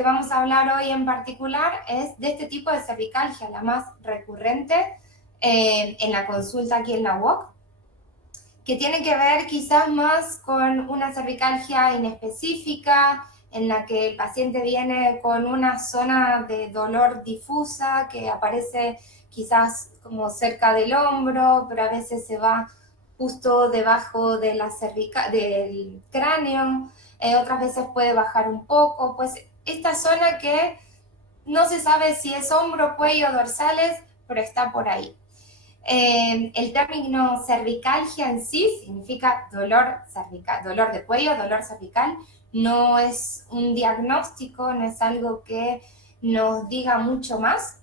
que vamos a hablar hoy en particular es de este tipo de cervicalgia, la más recurrente en la consulta aquí en la UOC, que tiene que ver quizás más con una cervicalgia inespecífica, en la que el paciente viene con una zona de dolor difusa que aparece quizás como cerca del hombro, pero a veces se va justo debajo de la del cráneo, otras veces puede bajar un poco, pues esta zona que no se sabe si es hombro, cuello, dorsales, pero está por ahí. El término cervicalgia en sí significa dolor cervical, dolor de cuello, dolor cervical. No es un diagnóstico, no es algo que nos diga mucho más.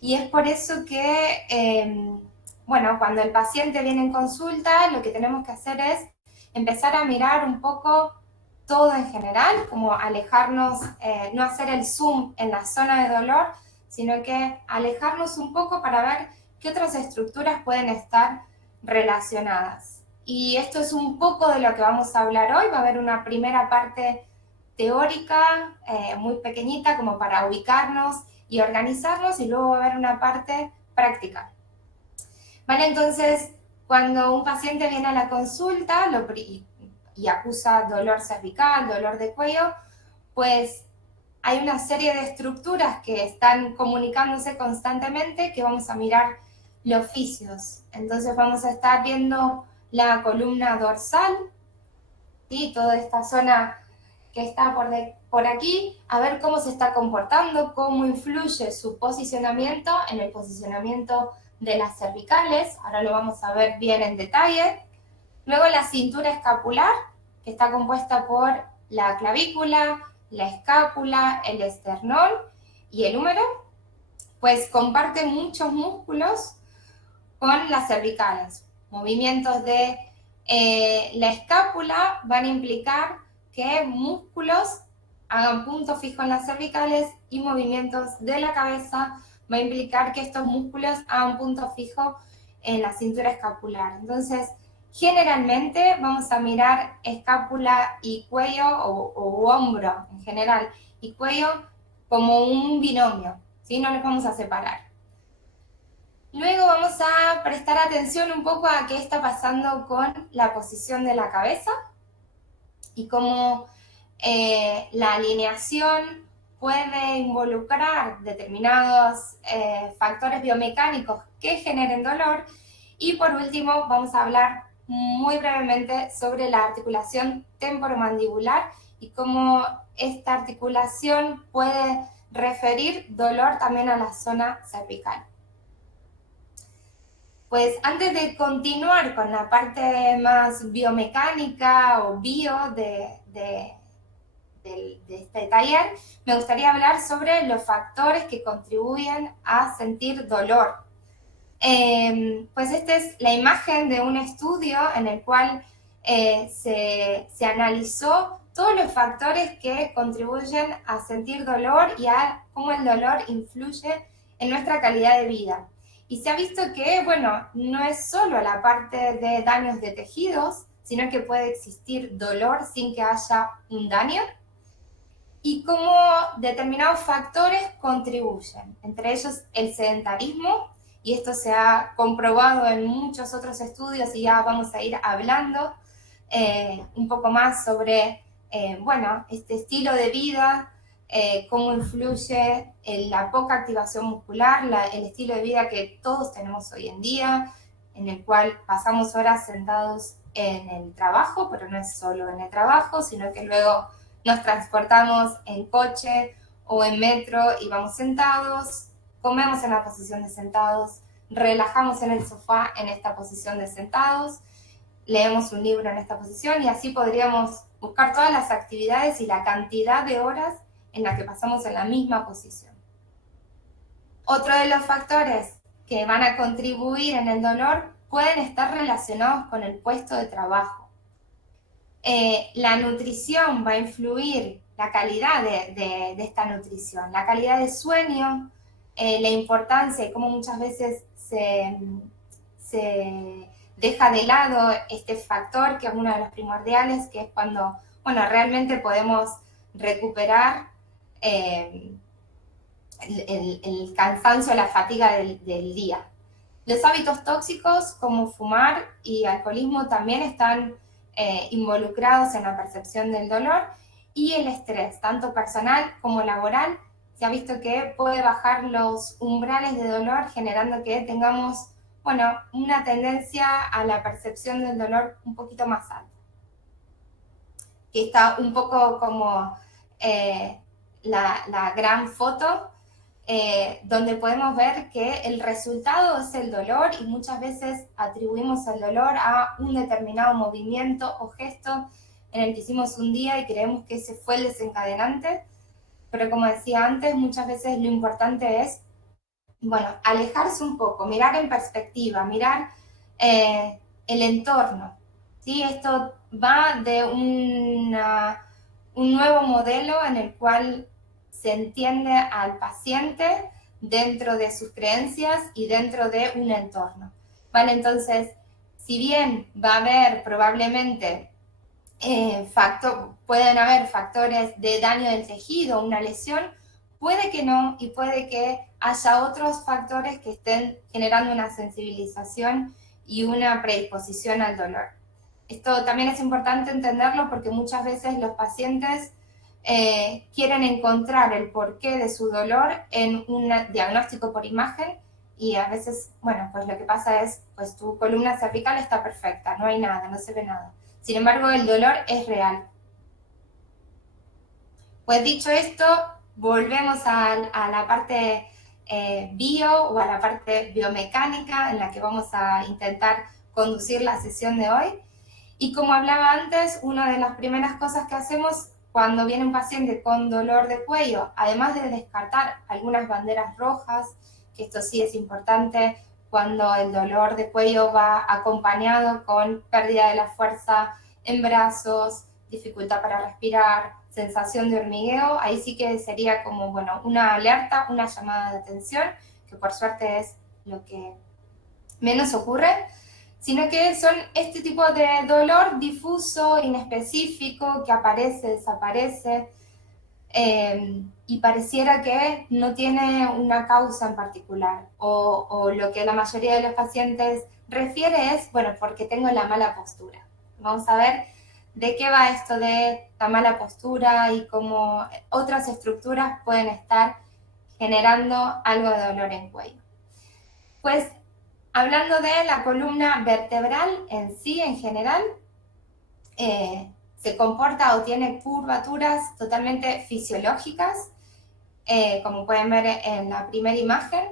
Y es por eso que, bueno, cuando el paciente viene en consulta, lo que tenemos que hacer es empezar a mirar un poco todo en general, como alejarnos, no hacer el zoom en la zona de dolor, sino que alejarnos un poco para ver qué otras estructuras pueden estar relacionadas. Y esto es un poco de lo que vamos a hablar hoy. Va a haber una primera parte teórica, muy pequeñita, como para ubicarnos y organizarnos, y luego va a haber una parte práctica. ¿Vale? Entonces, cuando un paciente viene a la consulta y acusa dolor cervical, dolor de cuello, pues hay una serie de estructuras que están comunicándose constantemente que vamos a mirar los fisios. Entonces vamos a estar viendo la columna dorsal, ¿sí? Toda esta zona que está por aquí, a ver cómo se está comportando, cómo influye su posicionamiento en el posicionamiento de las cervicales. Ahora lo vamos a ver bien en detalle. Luego la cintura escapular, que está compuesta por la clavícula, la escápula, el esternón y el húmero, pues comparte muchos músculos con las cervicales. Movimientos de la escápula van a implicar que músculos hagan punto fijo en las cervicales, y movimientos de la cabeza va a implicar que estos músculos hagan punto fijo en la cintura escapular. Entonces, generalmente vamos a mirar escápula y cuello o hombro en general y cuello como un binomio, ¿sí? No los vamos a separar. Luego vamos a prestar atención un poco a qué está pasando con la posición de la cabeza y cómo la alineación puede involucrar determinados factores biomecánicos que generen dolor. Y por último vamos a hablar muy brevemente sobre la articulación temporomandibular y cómo esta articulación puede referir dolor también a la zona cervical. Pues antes de continuar con la parte más biomecánica o bio de este taller, me gustaría hablar sobre los factores que contribuyen a sentir dolor. Pues esta es la imagen de un estudio en el cual se analizó todos los factores que contribuyen a sentir dolor y a cómo el dolor influye en nuestra calidad de vida. Y se ha visto que, bueno, no es solo la parte de daños de tejidos, sino que puede existir dolor sin que haya un daño, y cómo determinados factores contribuyen, entre ellos el sedentarismo, y esto se ha comprobado en muchos otros estudios, y ya vamos a ir hablando un poco más sobre, bueno, este estilo de vida, cómo influye en la poca activación muscular, el estilo de vida que todos tenemos hoy en día, en el cual pasamos horas sentados en el trabajo, pero no es solo en el trabajo, sino que luego nos transportamos en coche o en metro y vamos sentados, comemos en la posición de sentados, relajamos en el sofá en esta posición de sentados, leemos un libro en esta posición, y así podríamos buscar todas las actividades y la cantidad de horas en la que pasamos en la misma posición. Otro de los factores que van a contribuir en el dolor pueden estar relacionados con el puesto de trabajo. La nutrición va a influir, la calidad de esta nutrición, la calidad de sueño, la importancia y cómo muchas veces se deja de lado este factor que es uno de los primordiales, que es cuando, bueno, realmente podemos recuperar el cansancio, la fatiga del día. Los hábitos tóxicos como fumar y alcoholismo también están involucrados en la percepción del dolor, y el estrés, tanto personal como laboral, se ha visto que puede bajar los umbrales de dolor, generando que tengamos, bueno, una tendencia a la percepción del dolor un poquito más alta. Que está un poco como la gran foto, donde podemos ver que el resultado es el dolor, y muchas veces atribuimos el dolor a un determinado movimiento o gesto en el que hicimos un día y creemos que ese fue el desencadenante, pero como decía antes, muchas veces lo importante es, bueno, alejarse un poco, mirar en perspectiva, mirar el entorno, ¿sí? Esto va de un nuevo modelo en el cual se entiende al paciente dentro de sus creencias y dentro de un entorno, ¿vale? Entonces, si bien va a haber probablemente pueden haber factores de daño del tejido, una lesión, puede que no, y puede que haya otros factores que estén generando una sensibilización y una predisposición al dolor. Esto también es importante entenderlo porque muchas veces los pacientes quieren encontrar el porqué de su dolor en un diagnóstico por imagen, y a veces, bueno, pues lo que pasa es, pues tu columna cervical está perfecta, no hay nada, no se ve nada. Sin embargo, el dolor es real. Pues dicho esto, volvemos a la parte bio, o a la parte biomecánica en la que vamos a intentar conducir la sesión de hoy. Y como hablaba antes, una de las primeras cosas que hacemos cuando viene un paciente con dolor de cuello, además de descartar algunas banderas rojas, que esto sí es importante, cuando el dolor de cuello va acompañado con pérdida de la fuerza en brazos, dificultad para respirar, sensación de hormigueo, ahí sí que sería como, bueno, una alerta, una llamada de atención, que por suerte es lo que menos ocurre, sino que son este tipo de dolor difuso, inespecífico, que aparece, desaparece, y pareciera que no tiene una causa en particular, o lo que la mayoría de los pacientes refiere es, bueno, porque tengo la mala postura. Vamos a ver de qué va esto de la mala postura y cómo otras estructuras pueden estar generando algo de dolor en cuello. Pues hablando de la columna vertebral en sí, en general, se comporta o tiene curvaturas totalmente fisiológicas, como pueden ver en la primera imagen,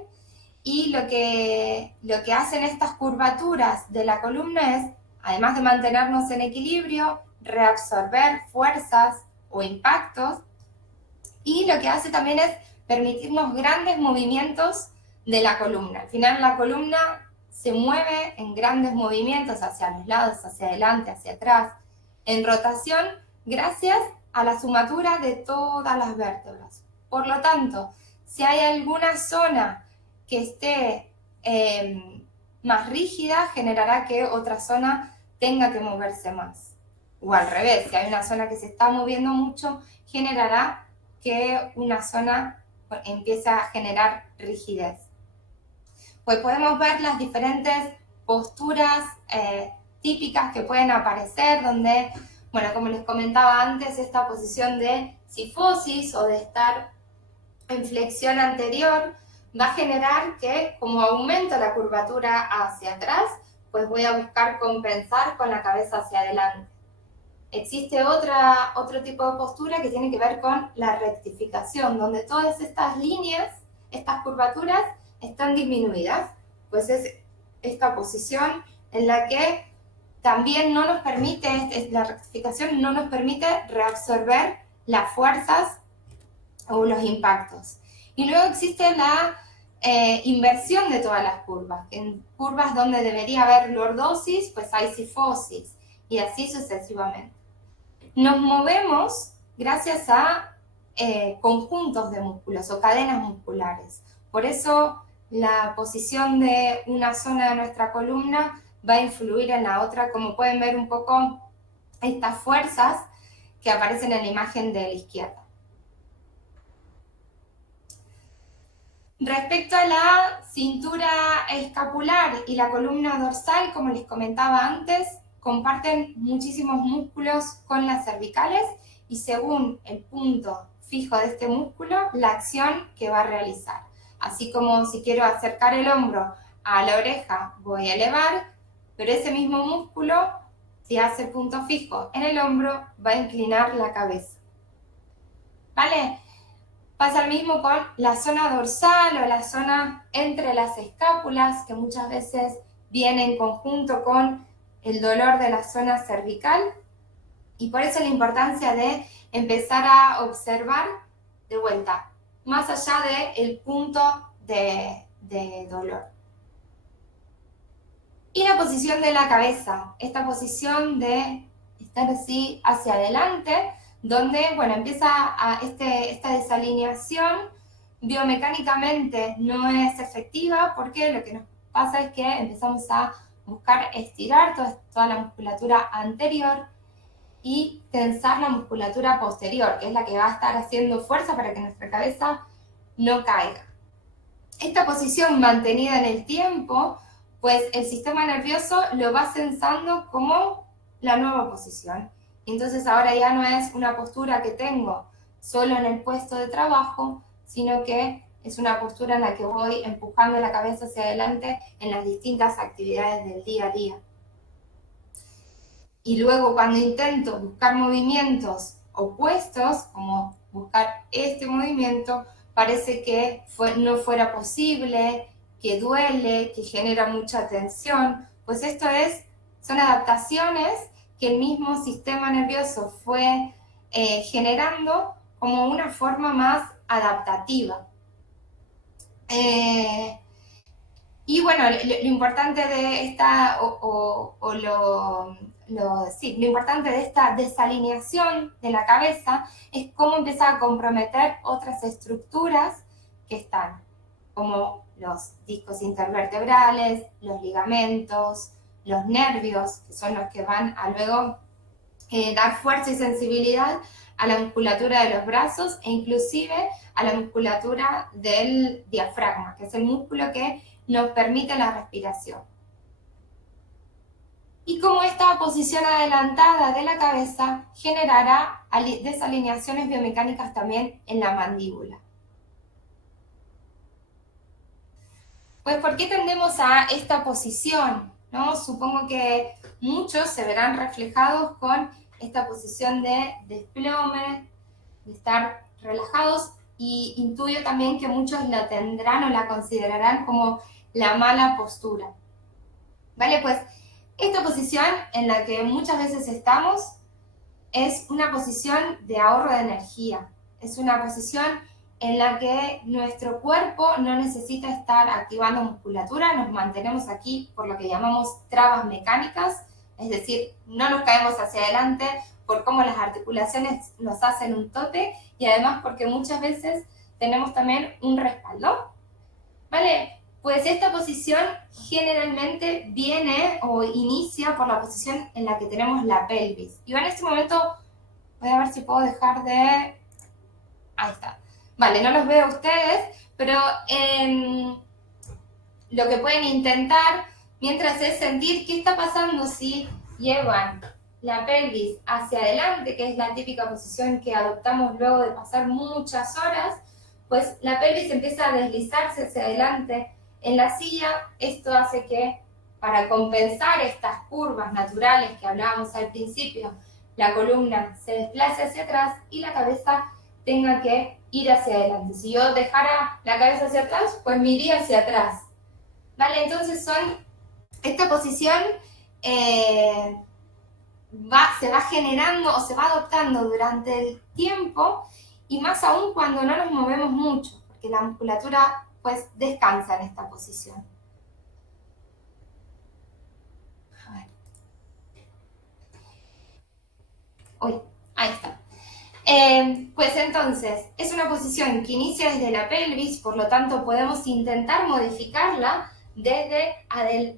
y lo que hacen estas curvaturas de la columna es, además de mantenernos en equilibrio, reabsorber fuerzas o impactos, y lo que hace también es permitirnos grandes movimientos de la columna. Al final la columna se mueve en grandes movimientos hacia los lados, hacia adelante, hacia atrás, en rotación, gracias a la sumatura de todas las vértebras. Por lo tanto, si hay alguna zona que esté más rígida, generará que otra zona tenga que moverse más. O al revés, si hay una zona que se está moviendo mucho, generará que una zona empiece a generar rigidez. Pues podemos ver las diferentes posturas típicas que pueden aparecer, donde, bueno, como les comentaba antes, esta posición de cifosis o de estar en flexión anterior va a generar que, como aumento la curvatura hacia atrás, pues voy a buscar compensar con la cabeza hacia adelante. Existe otro tipo de postura que tiene que ver con la rectificación, donde todas estas líneas, estas curvaturas, están disminuidas. Pues es esta posición en la que también no nos permite, la rectificación no nos permite reabsorber las fuerzas o los impactos. Y luego existe la inversión de todas las curvas. En curvas donde debería haber lordosis, pues hay cifosis, y así sucesivamente. Nos movemos gracias a conjuntos de músculos o cadenas musculares. Por eso la posición de una zona de nuestra columna va a influir en la otra, como pueden ver un poco estas fuerzas que aparecen en la imagen de la izquierda. Respecto a la cintura escapular y la columna dorsal, como les comentaba antes, comparten muchísimos músculos con las cervicales y según el punto fijo de este músculo, la acción que va a realizar. Así como si quiero acercar el hombro a la oreja, voy a elevar, pero ese mismo músculo, si hace punto fijo en el hombro, va a inclinar la cabeza. ¿Vale? Pasa lo mismo con la zona dorsal o la zona entre las escápulas, que muchas veces viene en conjunto con el dolor de la zona cervical. Y por eso la importancia de empezar a observar de vuelta, más allá del punto de dolor. Y la posición de la cabeza, esta posición de estar así hacia adelante, donde, bueno, empieza esta desalineación biomecánicamente no es efectiva porque lo que nos pasa es que empezamos a buscar estirar toda la musculatura anterior y tensar la musculatura posterior, que es la que va a estar haciendo fuerza para que nuestra cabeza no caiga. Esta posición mantenida en el tiempo, pues el sistema nervioso lo va sensando como la nueva posición. Entonces ahora ya no es una postura que tengo solo en el puesto de trabajo, sino que es una postura en la que voy empujando la cabeza hacia adelante en las distintas actividades del día a día. Y luego cuando intento buscar movimientos opuestos, como buscar este movimiento, parece que no fuera posible, que duele, que genera mucha tensión, pues son adaptaciones que el mismo sistema nervioso fue generando como una forma más adaptativa. Y bueno, lo importante de esta, lo importante de esta desalineación de la cabeza es cómo empieza a comprometer otras estructuras que están, como los discos intervertebrales, los ligamentos, los nervios, que son los que van a luego dar fuerza y sensibilidad a la musculatura de los brazos e inclusive a la musculatura del diafragma, que es el músculo que nos permite la respiración. Y como esta posición adelantada de la cabeza generará desalineaciones biomecánicas también en la mandíbula. Pues, ¿por qué tendemos a esta posición? ¿No? Supongo que muchos se verán reflejados con esta posición de desplome, de estar relajados, y intuyo también que muchos la tendrán o la considerarán como la mala postura. ¿Vale? Pues esta posición en la que muchas veces estamos es una posición de ahorro de energía. Es una posición en la que nuestro cuerpo no necesita estar activando musculatura, nos mantenemos aquí por lo que llamamos trabas mecánicas, es decir, no nos caemos hacia adelante por cómo las articulaciones nos hacen un tope y además porque muchas veces tenemos también un respaldo. ¿Vale? Pues esta posición generalmente viene o inicia por la posición en la que tenemos la pelvis. Y en este momento voy a ver si puedo dejar de... Ahí está. Vale, no los veo a ustedes, pero lo que pueden intentar mientras es sentir qué está pasando si llevan la pelvis hacia adelante, que es la típica posición que adoptamos luego de pasar muchas horas, pues la pelvis empieza a deslizarse hacia adelante en la silla. Esto hace que, para compensar estas curvas naturales que hablábamos al principio, la columna se desplace hacia atrás y la cabeza tenga que ir hacia adelante. Si yo dejara la cabeza hacia atrás, pues me iría hacia atrás. ¿Vale? Entonces esta posición se va generando o se va adoptando durante el tiempo, y más aún cuando no nos movemos mucho, porque la musculatura pues descansa en esta posición. A ver. Uy, ahí está. Pues entonces, es una posición que inicia desde la pelvis, por lo tanto podemos intentar modificarla desde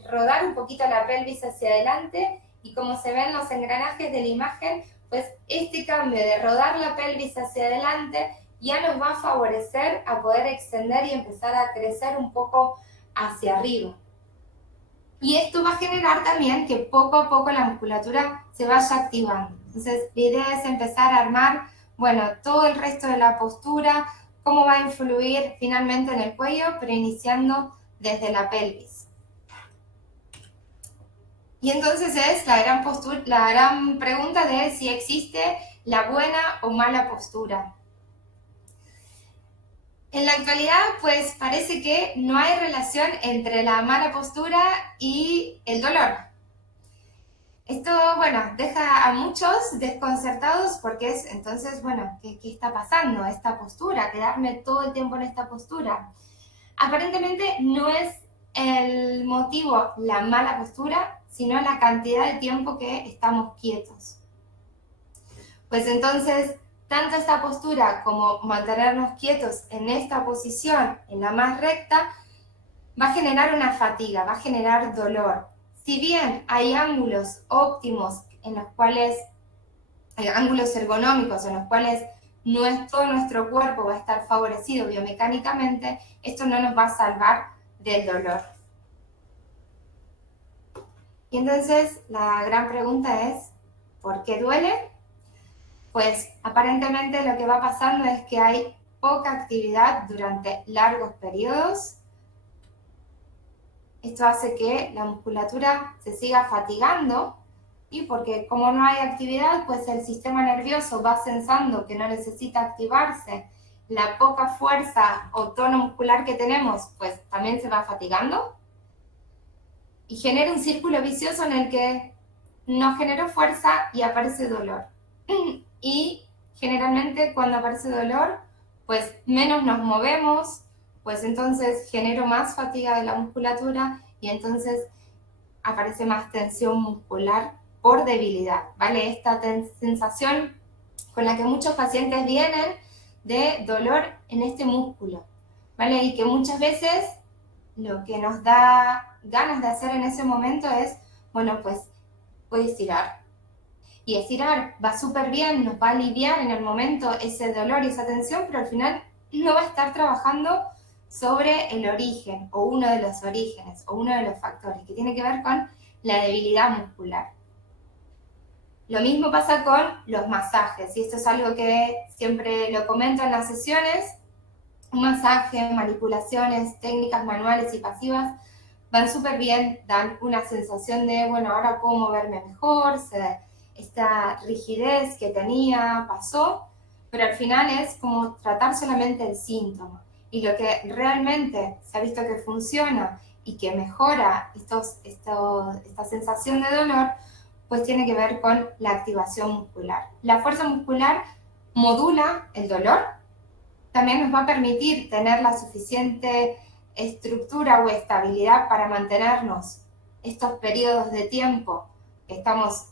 rodar un poquito la pelvis hacia adelante, y como se ven los engranajes de la imagen, pues este cambio de rodar la pelvis hacia adelante ya nos va a favorecer a poder extender y empezar a crecer un poco hacia arriba. Y esto va a generar también que poco a poco la musculatura se vaya activando. Entonces, la idea es empezar a armar, bueno, todo el resto de la postura, cómo va a influir finalmente en el cuello, pero iniciando desde la pelvis. Y entonces es la gran pregunta de si existe la buena o mala postura. En la actualidad, pues parece que no hay relación entre la mala postura y el dolor. Esto, bueno, deja a muchos desconcertados porque es, entonces, bueno, ¿qué está pasando? Esta postura, quedarme todo el tiempo en esta postura. Aparentemente no es el motivo la mala postura, sino la cantidad de tiempo que estamos quietos. Pues entonces, tanto esta postura como mantenernos quietos en esta posición, en la más recta, va a generar una fatiga, va a generar dolor. Si bien hay ángulos óptimos en los cuales, hay ángulos ergonómicos en los cuales todo nuestro cuerpo va a estar favorecido biomecánicamente, esto no nos va a salvar del dolor. Y entonces la gran pregunta es, ¿por qué duele? Pues aparentemente lo que va pasando es que hay poca actividad durante largos periodos. Esto hace que la musculatura se siga fatigando y porque como no hay actividad, pues el sistema nervioso va sensando que no necesita activarse. La poca fuerza o tono muscular que tenemos, pues también se va fatigando y genera un círculo vicioso en el que no generó fuerza y aparece dolor. Y generalmente cuando aparece dolor, pues menos nos movemos, pues entonces genero más fatiga de la musculatura y entonces aparece más tensión muscular por debilidad, ¿vale? Esta sensación con la que muchos pacientes vienen de dolor en este músculo, ¿vale? Y que muchas veces lo que nos da ganas de hacer en ese momento es, bueno, pues voy a estirar. Y estirar va súper bien, nos va a aliviar en el momento ese dolor y esa tensión, pero al final no va a estar trabajando sobre el origen o uno de los orígenes o uno de los factores que tiene que ver con la debilidad muscular. Lo mismo pasa con los masajes, y esto es algo que siempre lo comento en las sesiones. Un masaje, manipulaciones, técnicas manuales y pasivas van súper bien, dan una sensación de, bueno, ahora puedo moverme mejor, esta rigidez que tenía pasó, pero al final es como tratar solamente el síntoma. Y lo que realmente se ha visto que funciona y que mejora esta sensación de dolor, pues tiene que ver con la activación muscular. La fuerza muscular modula el dolor, también nos va a permitir tener la suficiente estructura o estabilidad para mantenernos estos periodos de tiempo que estamos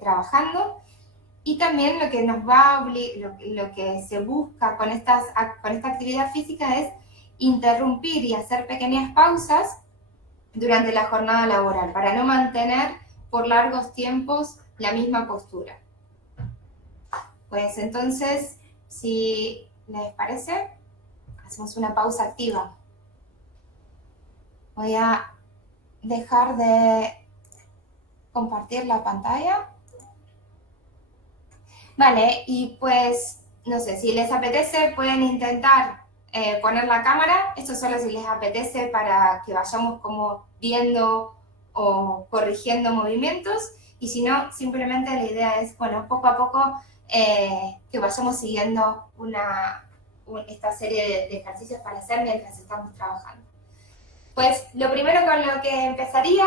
trabajando, y también lo que nos va a lo que se busca con esta actividad física es interrumpir y hacer pequeñas pausas durante la jornada laboral para no mantener por largos tiempos la misma postura. Pues entonces, si les parece, hacemos una pausa activa. Voy a dejar de compartir la pantalla. Vale, y pues, no sé, si les apetece pueden intentar poner la cámara. Esto solo si les apetece para que vayamos como viendo o corrigiendo movimientos. Y si no, simplemente la idea es, bueno, poco a poco que vayamos siguiendo esta serie de ejercicios para hacer mientras estamos trabajando. Pues lo primero con lo que empezaría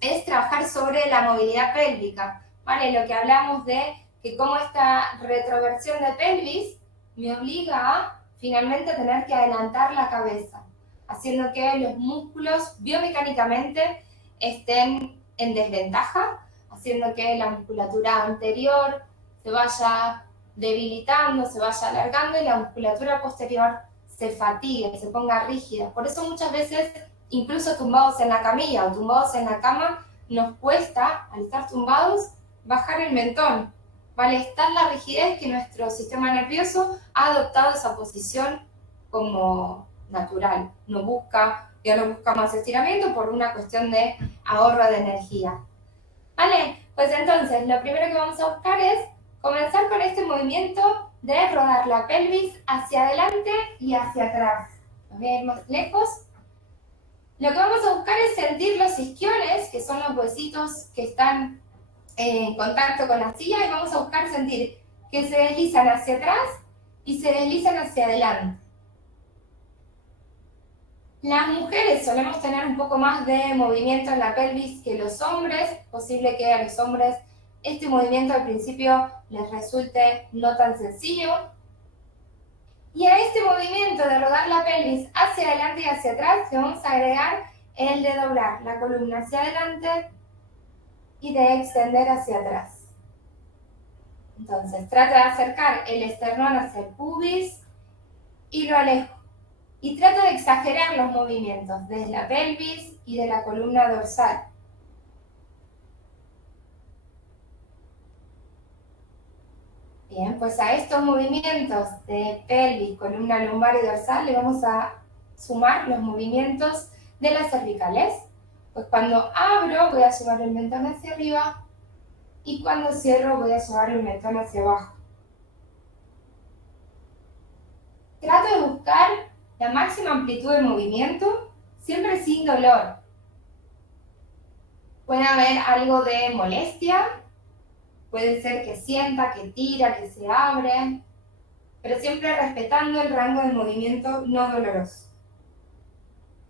es trabajar sobre la movilidad pélvica, ¿vale? Lo que hablamos de que como esta retroversión de pelvis me obliga a finalmente tener que adelantar la cabeza, haciendo que los músculos biomecánicamente estén en desventaja, haciendo que la musculatura anterior se vaya debilitando, se vaya alargando y la musculatura posterior se fatigue, se ponga rígida. Por eso muchas veces, incluso tumbados en la camilla o tumbados en la cama, nos cuesta, al estar tumbados, bajar el mentón. ¿vale? Está la rigidez que nuestro sistema nervioso ha adoptado esa posición como natural. Ya no busca más estiramiento por una cuestión de ahorro de energía. ¿Vale? Pues entonces, lo primero que vamos a buscar es comenzar con este movimiento de rodar la pelvis hacia adelante y hacia atrás. Voy a ir más lejos. Lo que vamos a buscar es sentir los isquiones, que son los huesitos que están en contacto con la silla, y vamos a buscar sentir que se deslizan hacia atrás y se deslizan hacia adelante. Las mujeres solemos tener un poco más de movimiento en la pelvis que los hombres. Posible que a los hombres este movimiento al principio les resulte no tan sencillo. Y a este movimiento de rodar la pelvis hacia adelante y hacia atrás le vamos a agregar el de doblar la columna hacia adelante y de extender hacia atrás. Entonces, trata de acercar el esternón hacia el pubis y lo alejo. Y trata de exagerar los movimientos desde la pelvis y de la columna dorsal. Bien, pues a estos movimientos de pelvis, columna lumbar y dorsal le vamos a sumar los movimientos de las cervicales. Pues cuando abro voy a llevar el mentón hacia arriba y cuando cierro voy a llevar el mentón hacia abajo. Trato de buscar la máxima amplitud de movimiento, siempre sin dolor. Puede haber algo de molestia, puede ser que sienta, que tira, que se abre, pero siempre respetando el rango de movimiento no doloroso.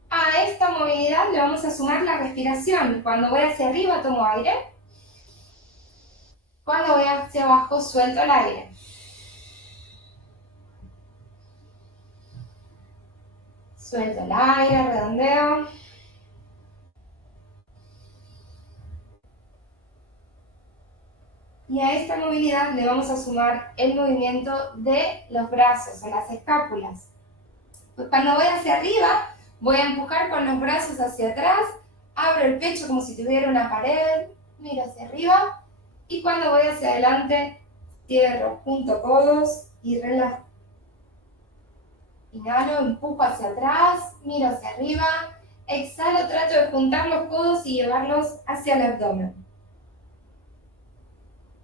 A esta movilidad le vamos a sumar la respiración. Cuando voy hacia arriba tomo aire, cuando voy hacia abajo suelto el aire. Suelto el aire, redondeo. Y a esta movilidad le vamos a sumar el movimiento de los brazos o las escápulas. Pues cuando voy hacia arriba, voy a empujar con los brazos hacia atrás, abro el pecho como si tuviera una pared, miro hacia arriba, y cuando voy hacia adelante, cierro, junto codos y relajo. Inhalo, empujo hacia atrás, miro hacia arriba, exhalo, trato de juntar los codos y llevarlos hacia el abdomen.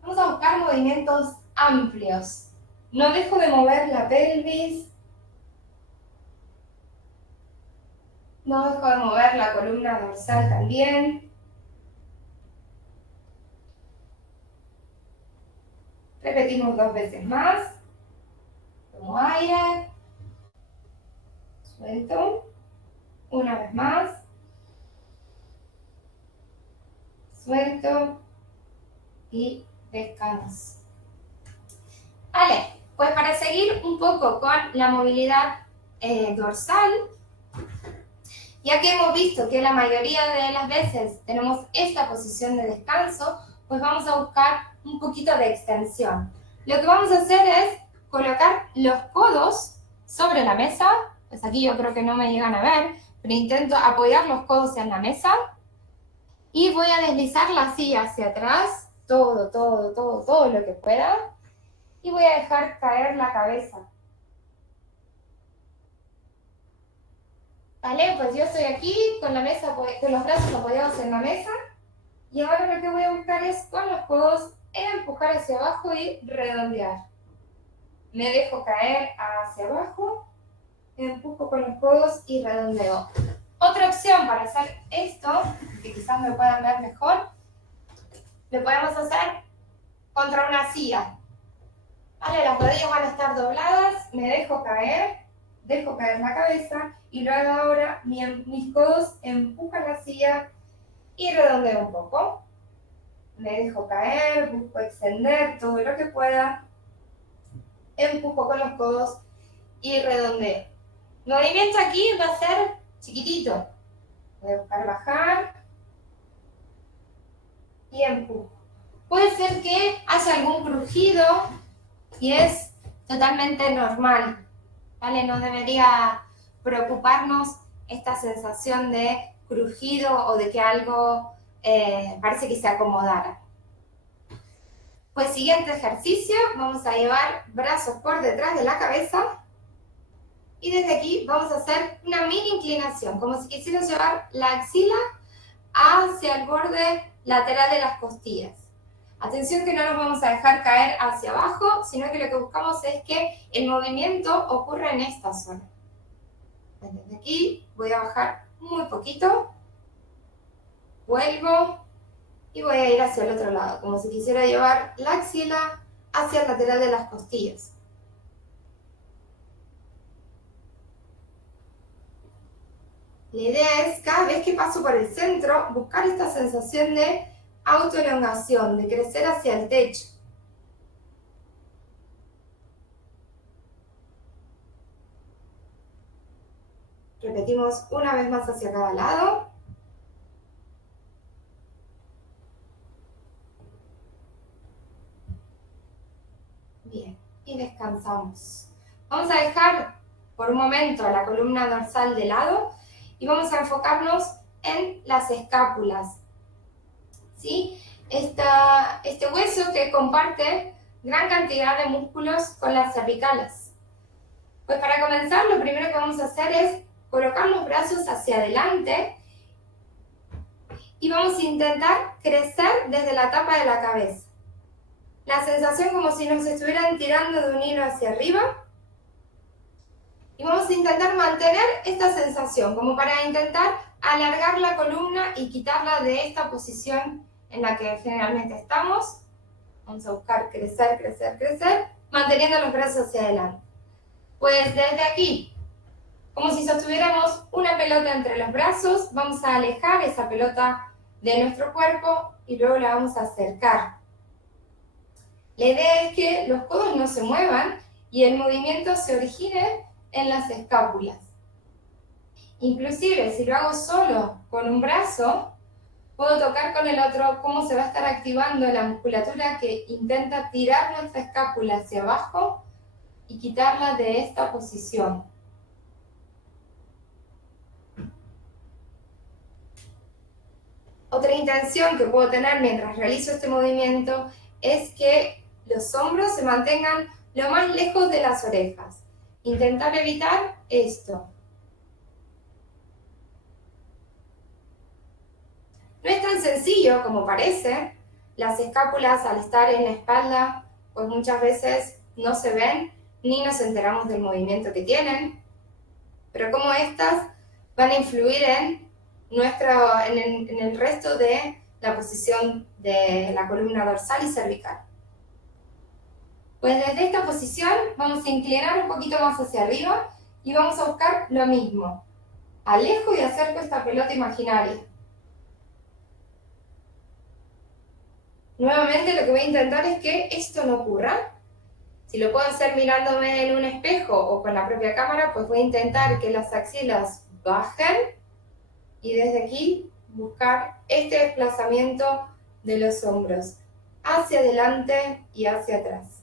Vamos a buscar movimientos amplios. No dejo de mover la pelvis. No dejo de mover la columna dorsal también. Repetimos 2 veces más. Tomo aire. Suelto. Una vez más. Suelto. Y descanso. Vale, pues para seguir un poco con la movilidad dorsal, ya que hemos visto que la mayoría de las veces tenemos esta posición de descanso, pues vamos a buscar un poquito de extensión. Lo que vamos a hacer es colocar los codos sobre la mesa, pues aquí yo creo que no me llegan a ver, pero intento apoyar los codos en la mesa y voy a deslizar la silla hacia atrás, todo lo que pueda, y voy a dejar caer la cabeza. Vale, pues yo estoy aquí con la mesa, con los brazos apoyados en la mesa, y ahora lo que voy a buscar es con los codos empujar hacia abajo y redondear. Me dejo caer hacia abajo, empujo con los codos y redondeo. Otra opción para hacer esto, que quizás me puedan ver mejor, lo podemos hacer contra una silla. Vale, las rodillas van a estar dobladas, me dejo caer la cabeza y luego ahora mis codos empujan la silla y redondeo un poco. Me dejo caer, busco extender todo lo que pueda, empujo con los codos y redondeo. El movimiento aquí va a ser chiquitito. Voy a buscar bajar y empujo. Puede ser que haya algún crujido y es totalmente normal, ¿vale? No debería preocuparnos esta sensación de crujido o de que algo parece que se acomodara. Pues siguiente ejercicio, vamos a llevar brazos por detrás de la cabeza y desde aquí vamos a hacer una mini inclinación, como si quisiéramos llevar la axila hacia el borde lateral de las costillas. Atención que no nos vamos a dejar caer hacia abajo, sino que lo que buscamos es que el movimiento ocurra en esta zona. Desde aquí voy a bajar muy poquito, vuelvo y voy a ir hacia el otro lado, como si quisiera llevar la axila hacia el lateral de las costillas. La idea es, cada vez que paso por el centro, buscar esta sensación de autoelongación, de crecer hacia el techo. Repetimos una vez más hacia cada lado. Bien, y descansamos. Vamos a dejar por un momento la columna dorsal de lado y vamos a enfocarnos en las escápulas. ¿Sí? Este hueso que comparte gran cantidad de músculos con las cervicales. Pues para comenzar, lo primero que vamos a hacer es colocar los brazos hacia adelante y vamos a intentar crecer desde la tapa de la cabeza. La sensación como si nos estuvieran tirando de un hilo hacia arriba. Y vamos a intentar mantener esta sensación, como para intentar alargar la columna y quitarla de esta posición en la que generalmente estamos. Vamos a buscar crecer, crecer, crecer, manteniendo los brazos hacia adelante. Pues desde aquí, como si sostuviéramos una pelota entre los brazos, vamos a alejar esa pelota de nuestro cuerpo y luego la vamos a acercar. La idea es que los codos no se muevan y el movimiento se origine en las escápulas. Inclusive, si lo hago solo con un brazo, puedo tocar con el otro cómo se va a estar activando la musculatura que intenta tirar nuestra escápula hacia abajo y quitarla de esta posición. Otra intención que puedo tener mientras realizo este movimiento es que los hombros se mantengan lo más lejos de las orejas. Intentar evitar esto. No es tan sencillo como parece. Las escápulas, al estar en la espalda, pues muchas veces no se ven ni nos enteramos del movimiento que tienen, pero como estas van a influir en el resto de la posición de la columna dorsal y cervical. Pues desde esta posición vamos a inclinar un poquito más hacia arriba y vamos a buscar lo mismo. Alejo y acerco esta pelota imaginaria. Nuevamente lo que voy a intentar es que esto no ocurra. Si lo puedo hacer mirándome en un espejo o con la propia cámara, pues voy a intentar que las axilas bajen y desde aquí buscar este desplazamiento de los hombros hacia adelante y hacia atrás.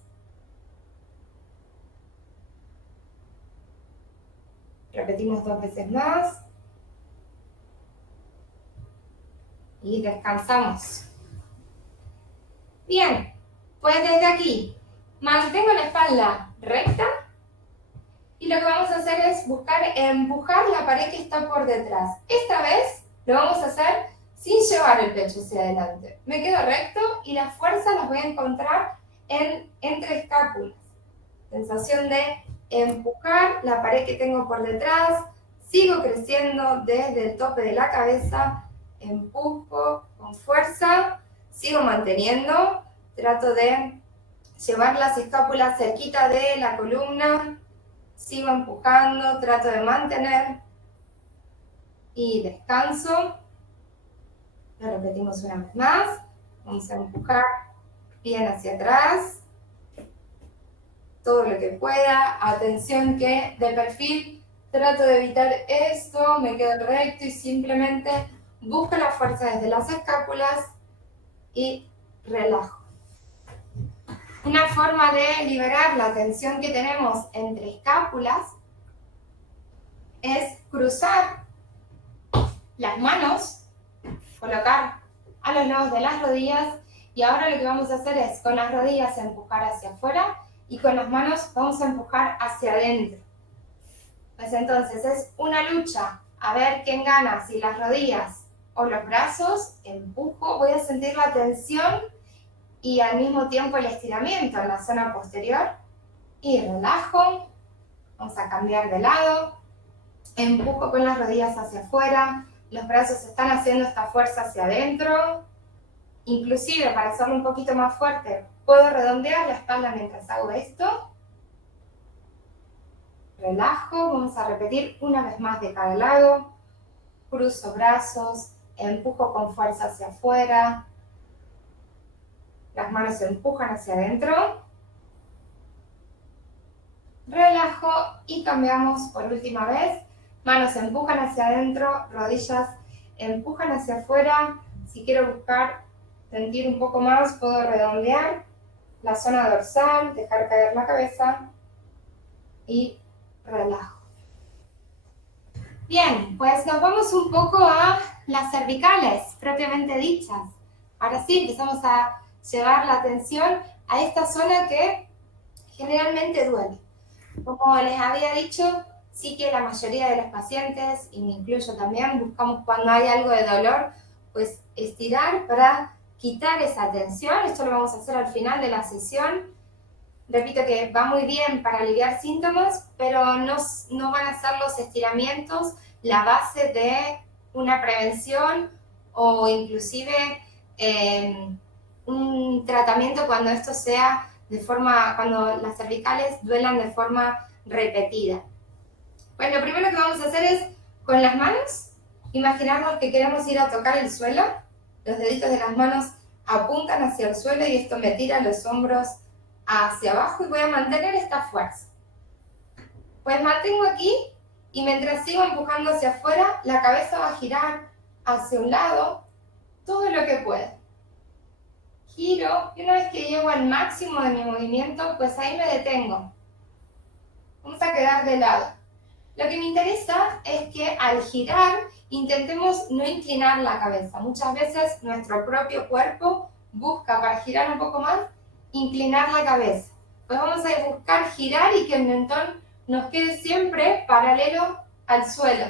Repetimos 2 veces más. Y descansamos. Bien, pues desde aquí mantengo la espalda recta y lo que vamos a hacer es buscar empujar la pared que está por detrás. Esta vez lo vamos a hacer sin llevar el pecho hacia adelante. Me quedo recto y la fuerza las voy a encontrar entre escápulas. Sensación de empujar la pared que tengo por detrás, sigo creciendo desde el tope de la cabeza, empujo con fuerza, sigo manteniendo, trato de llevar las escápulas cerquita de la columna, sigo empujando, trato de mantener y descanso. Lo repetimos una vez más, vamos a empujar bien hacia atrás, todo lo que pueda. Atención que de perfil trato de evitar esto, me quedo recto y simplemente busco la fuerza desde las escápulas y relajo. Una forma de liberar la tensión que tenemos entre escápulas es cruzar las manos, colocar a los lados de las rodillas Y ahora lo que vamos a hacer es con las rodillas empujar hacia afuera y con las manos vamos a empujar hacia adentro. Pues entonces es una lucha a ver quién gana, si las rodillas o los brazos. Empujo, voy a sentir la tensión y al mismo tiempo el estiramiento en la zona posterior. Y relajo, vamos a cambiar de lado. Empujo con las rodillas hacia afuera, los brazos están haciendo esta fuerza hacia adentro. Inclusive, para hacerlo un poquito más fuerte, puedo redondear la espalda mientras hago esto. Relajo, vamos a repetir una vez más de cada lado. Cruzo brazos, empujo con fuerza hacia afuera. Las manos se empujan hacia adentro. Relajo y cambiamos por última vez. Manos empujan hacia adentro, rodillas empujan hacia afuera. Si quiero buscar sentir un poco más, puedo redondear la zona dorsal, dejar caer la cabeza y relajo. Bien, pues nos vamos un poco a las cervicales propiamente dichas. Ahora sí, empezamos a llevar la atención a esta zona que generalmente duele. Como les había dicho, sí que la mayoría de los pacientes, y me incluyo también, buscamos cuando hay algo de dolor, pues estirar para quitar esa tensión. Esto lo vamos a hacer al final de la sesión. Repito que va muy bien para aliviar síntomas, pero no van a ser los estiramientos la base de una prevención o inclusive un tratamiento cuando esto sea cuando las cervicales duelan de forma repetida. Pues lo primero que vamos a hacer es, con las manos, imaginarnos que queremos ir a tocar el suelo. Los deditos de las manos apuntan hacia el suelo y esto me tira los hombros hacia abajo y voy a mantener esta fuerza. Pues mantengo aquí y mientras sigo empujando hacia afuera, la cabeza va a girar hacia un lado todo lo que pueda. Giro y una vez que llego al máximo de mi movimiento, pues ahí me detengo. Vamos a quedar de lado. Lo que me interesa es que al girar intentemos no inclinar la cabeza. Muchas veces nuestro propio cuerpo busca, para girar un poco más, inclinar la cabeza. Pues vamos a buscar girar y que el mentón nos quede siempre paralelo al suelo.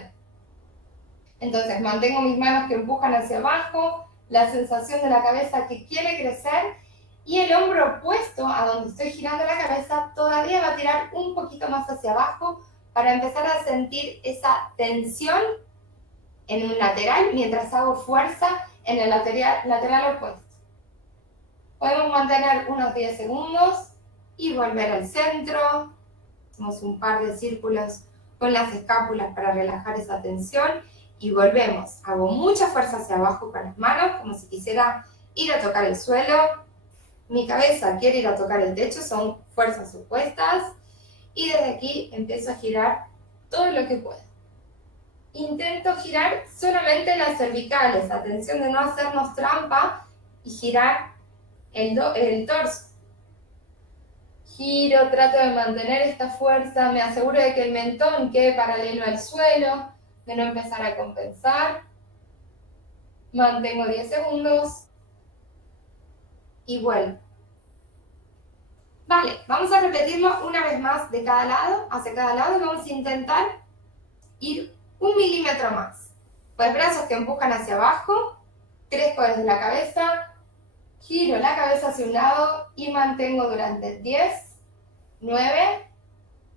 Entonces mantengo mis manos que empujan hacia abajo, la sensación de la cabeza que quiere crecer y el hombro opuesto a donde estoy girando la cabeza todavía va a tirar un poquito más hacia abajo para empezar a sentir esa tensión en un lateral mientras hago fuerza en el lateral opuesto. Podemos mantener unos 10 segundos y volver al centro. Hacemos un par de círculos con las escápulas para relajar esa tensión y volvemos. Hago mucha fuerza hacia abajo con las manos, como si quisiera ir a tocar el suelo. Mi cabeza quiere ir a tocar el techo, son fuerzas opuestas. Y desde aquí empiezo a girar todo lo que pueda. Intento girar solamente las cervicales, atención de no hacernos trampa y girar el torso. Giro, trato de mantener esta fuerza, me aseguro de que el mentón quede paralelo al suelo, de no empezar a compensar. Mantengo 10 segundos y vuelvo. Vale, vamos a repetirlo una vez más de cada lado, hacia cada lado, y vamos a intentar ir 1 milímetro más. Pues brazos que empujan hacia abajo, 3 codos de la cabeza, giro la cabeza hacia un lado y mantengo durante 10, 9,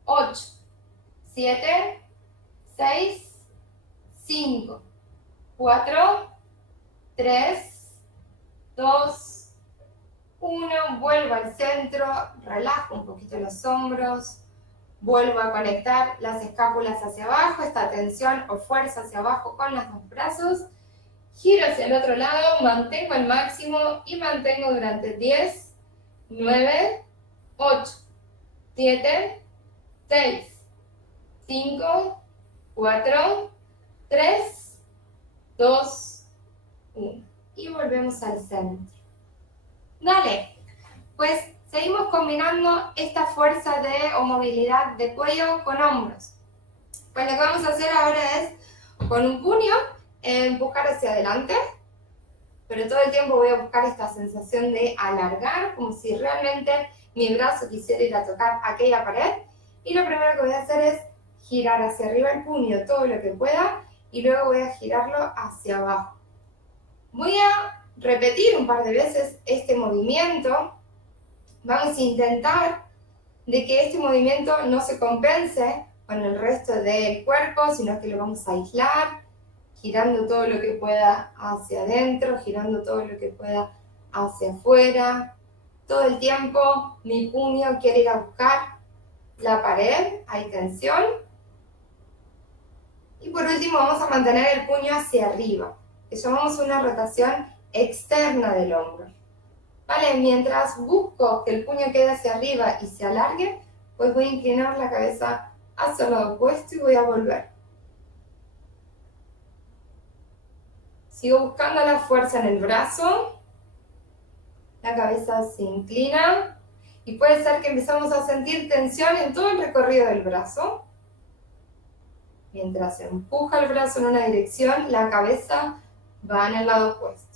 8, 7, 6, 5, 4, 3, 2, 1, vuelvo al centro, relajo un poquito los hombros, vuelvo a conectar las escápulas hacia abajo, esta tensión o fuerza hacia abajo con los dos brazos, giro hacia el otro lado, mantengo el máximo y mantengo durante 10, 9, 8, 7, 6, 5, 4, 3, 2, 1. Y volvemos al centro. Dale, pues seguimos combinando esta fuerza o movilidad de cuello con hombros. Pues lo que vamos a hacer ahora es, con un puño, empujar hacia adelante. pero todo el tiempo voy a buscar esta sensación de alargar, como si realmente mi brazo quisiera ir a tocar aquella pared. Y lo primero que voy a hacer es girar hacia arriba el puño todo lo que pueda y luego voy a girarlo hacia abajo. Voy a repetir un par de veces este movimiento. Vamos a intentar de que este movimiento no se compense con el resto del cuerpo, sino que lo vamos a aislar, girando todo lo que pueda hacia adentro, girando todo lo que pueda hacia afuera. Todo el tiempo mi puño quiere ir a buscar la pared, hay tensión. Y por último vamos a mantener el puño hacia arriba, que llamamos una rotación externa del hombro. ¿Vale? Mientras busco que el puño quede hacia arriba y se alargue, pues voy a inclinar la cabeza hacia el lado opuesto y voy a volver. Sigo buscando la fuerza en el brazo, la cabeza se inclina y puede ser que empezamos a sentir tensión en todo el recorrido del brazo. Mientras se empuja el brazo en una dirección, la cabeza va en el lado opuesto.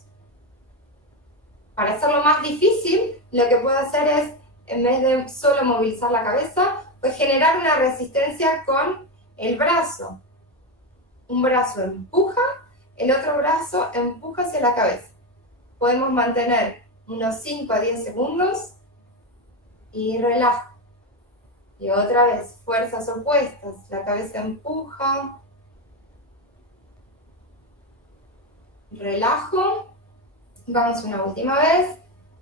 Para hacerlo más difícil, lo que puedo hacer es, en vez de solo movilizar la cabeza, pues generar una resistencia con el brazo. Un brazo empuja, el otro brazo empuja hacia la cabeza. Podemos mantener unos 5 a 10 segundos y relajo. Y otra vez, fuerzas opuestas. La cabeza empuja, relajo. Vamos una última vez,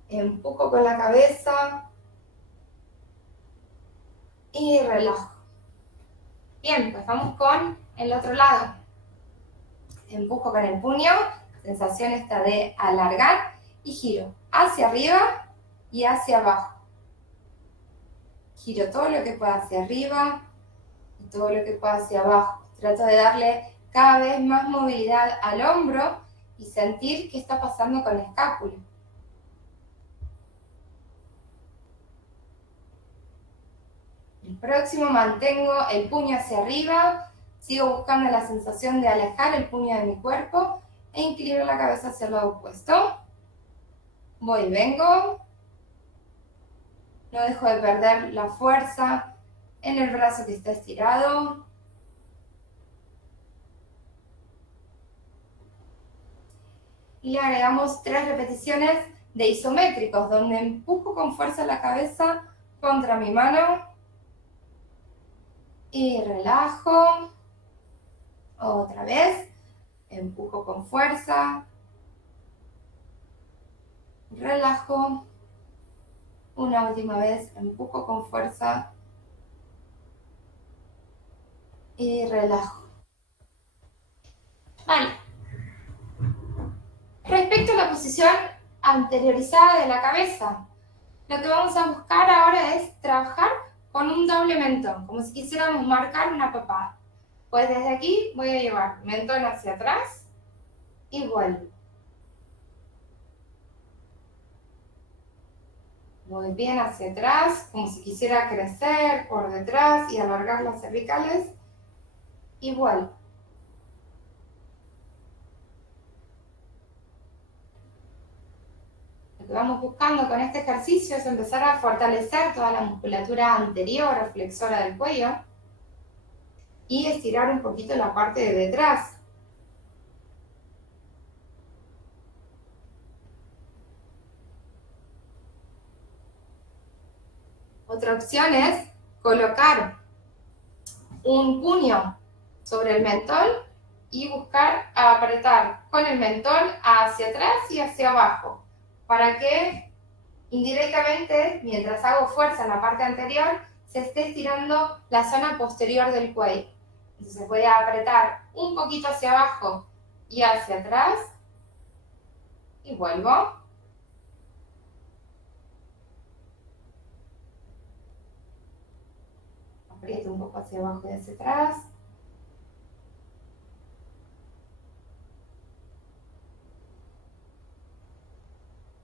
empujo con la cabeza y relajo. Bien, pues vamos con el otro lado. Empujo con el puño, sensación esta de alargar y giro hacia arriba y hacia abajo. Giro todo lo que pueda hacia arriba y todo lo que pueda hacia abajo. Trato de darle cada vez más movilidad al hombro y sentir qué está pasando con la escápula. El próximo mantengo el puño hacia arriba, sigo buscando la sensación de alejar el puño de mi cuerpo e inclino la cabeza hacia el lado opuesto. Voy y vengo. No dejo de perder la fuerza en el brazo que está estirado. Y le agregamos 3 repeticiones de isométricos, donde empujo con fuerza la cabeza contra mi mano y relajo. Otra vez, empujo con fuerza, relajo. Una última vez, empujo con fuerza y relajo. Vale. Respecto a la posición anteriorizada de la cabeza, lo que vamos a buscar ahora es trabajar con un doble mentón, como si quisiéramos marcar una papada. Pues desde aquí voy a llevar mentón hacia atrás y vuelvo. Voy bien hacia atrás, como si quisiera crecer por detrás y alargar las cervicales y vuelvo. Lo que vamos buscando con este ejercicio es empezar a fortalecer toda la musculatura anterior o flexora del cuello y estirar un poquito la parte de detrás. Otra opción es colocar un puño sobre el mentón y buscar apretar con el mentón hacia atrás y hacia abajo, para que indirectamente, mientras hago fuerza en la parte anterior, se esté estirando la zona posterior del cuello. Entonces voy a apretar un poquito hacia abajo y hacia atrás y vuelvo. Aprieto un poco hacia abajo y hacia atrás.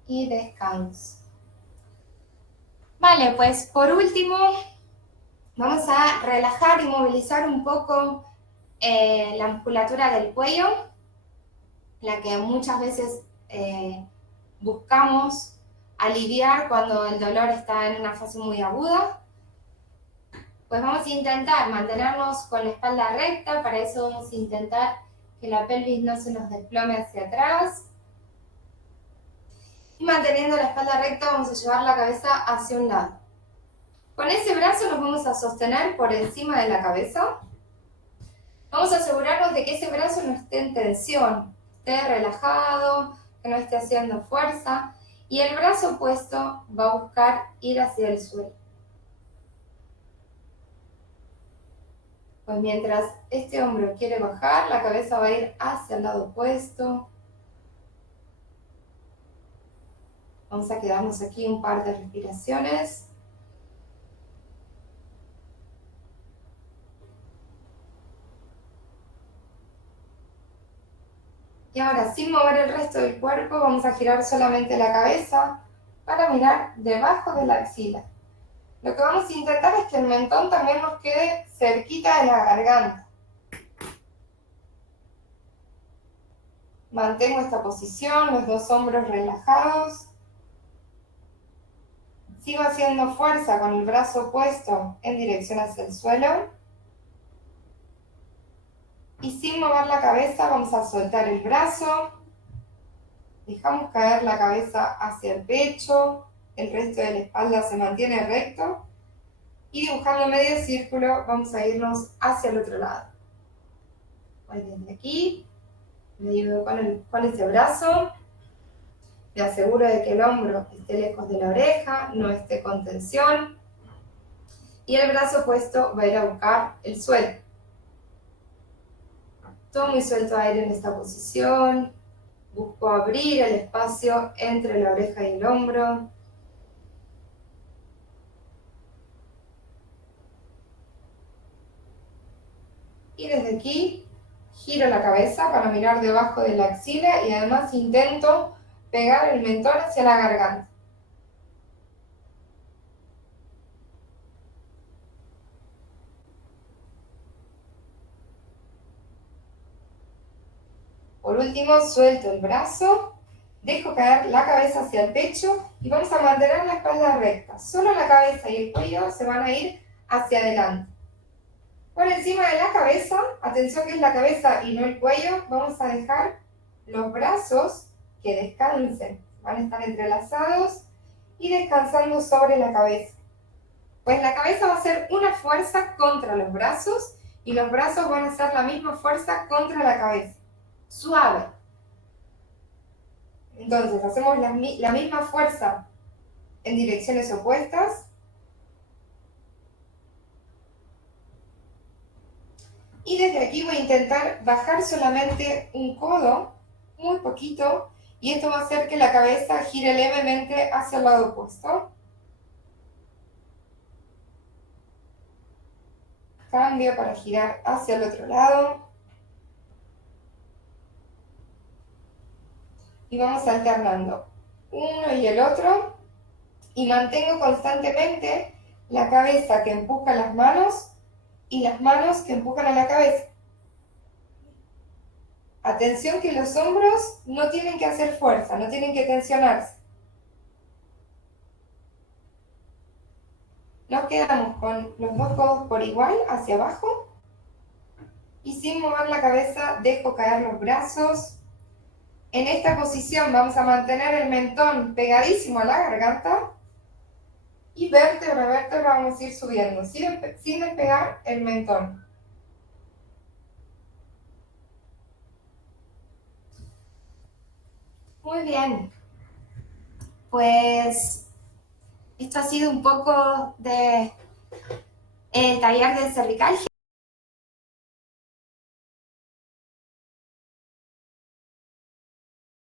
Y descanso. Vale, pues por último vamos a relajar y movilizar un poco la musculatura del cuello, la que muchas veces buscamos aliviar cuando el dolor está en una fase muy aguda. Pues vamos a intentar mantenernos con la espalda recta, para eso vamos a intentar que la pelvis no se nos desplome hacia atrás. Y manteniendo la espalda recta vamos a llevar la cabeza hacia un lado. Con ese brazo nos vamos a sostener por encima de la cabeza. Vamos a asegurarnos de que ese brazo no esté en tensión, esté relajado, que no esté haciendo fuerza. Y el brazo opuesto va a buscar ir hacia el suelo. Pues mientras este hombro quiere bajar, la cabeza va a ir hacia el lado opuesto. Vamos a quedarnos aquí un par de respiraciones. Y ahora, sin mover el resto del cuerpo, vamos a girar solamente la cabeza para mirar debajo de la axila. Lo que vamos a intentar es que el mentón también nos quede cerquita de la garganta. Mantengo esta posición, los dos hombros relajados. Sigo haciendo fuerza con el brazo opuesto en dirección hacia el suelo. Y sin mover la cabeza vamos a soltar el brazo. Dejamos caer la cabeza hacia el pecho. El resto de la espalda se mantiene recto. Y dibujando medio círculo vamos a irnos hacia el otro lado. Voy desde aquí. Me ayudo con ese brazo. Me aseguro de que el hombro esté lejos de la oreja, no esté con tensión. Y el brazo opuesto va a ir a buscar el suelo. Todo muy suelto aire en esta posición. Busco abrir el espacio entre la oreja y el hombro. Y desde aquí giro la cabeza para mirar debajo de la axila y además intento pegar el mentón hacia la garganta. Por último, suelto el brazo, dejo caer la cabeza hacia el pecho y vamos a mantener la espalda recta. Solo la cabeza y el cuello se van a ir hacia adelante. Por encima de la cabeza, atención que es la cabeza y no el cuello, vamos a dejar los brazos que descansen. Van a estar entrelazados y descansando sobre la cabeza. Pues la cabeza va a hacer una fuerza contra los brazos y los brazos van a hacer la misma fuerza contra la cabeza. Suave. Entonces hacemos la misma fuerza en direcciones opuestas. Y desde aquí voy a intentar bajar solamente un codo, muy poquito, y esto va a hacer que la cabeza gire levemente hacia el lado opuesto. Cambio para girar hacia el otro lado. Y vamos alternando uno y el otro. Y mantengo constantemente la cabeza que empuja las manos y las manos que empujan a la cabeza. Atención que los hombros no tienen que hacer fuerza, no tienen que tensionarse. Nos quedamos con los dos codos por igual hacia abajo. Y sin mover la cabeza dejo caer los brazos. En esta posición vamos a mantener el mentón pegadísimo a la garganta. Y vértebra a vértebra vamos a ir subiendo, sin despegar el mentón. Muy bien. Pues esto ha sido un poco de el taller de cervicalgia.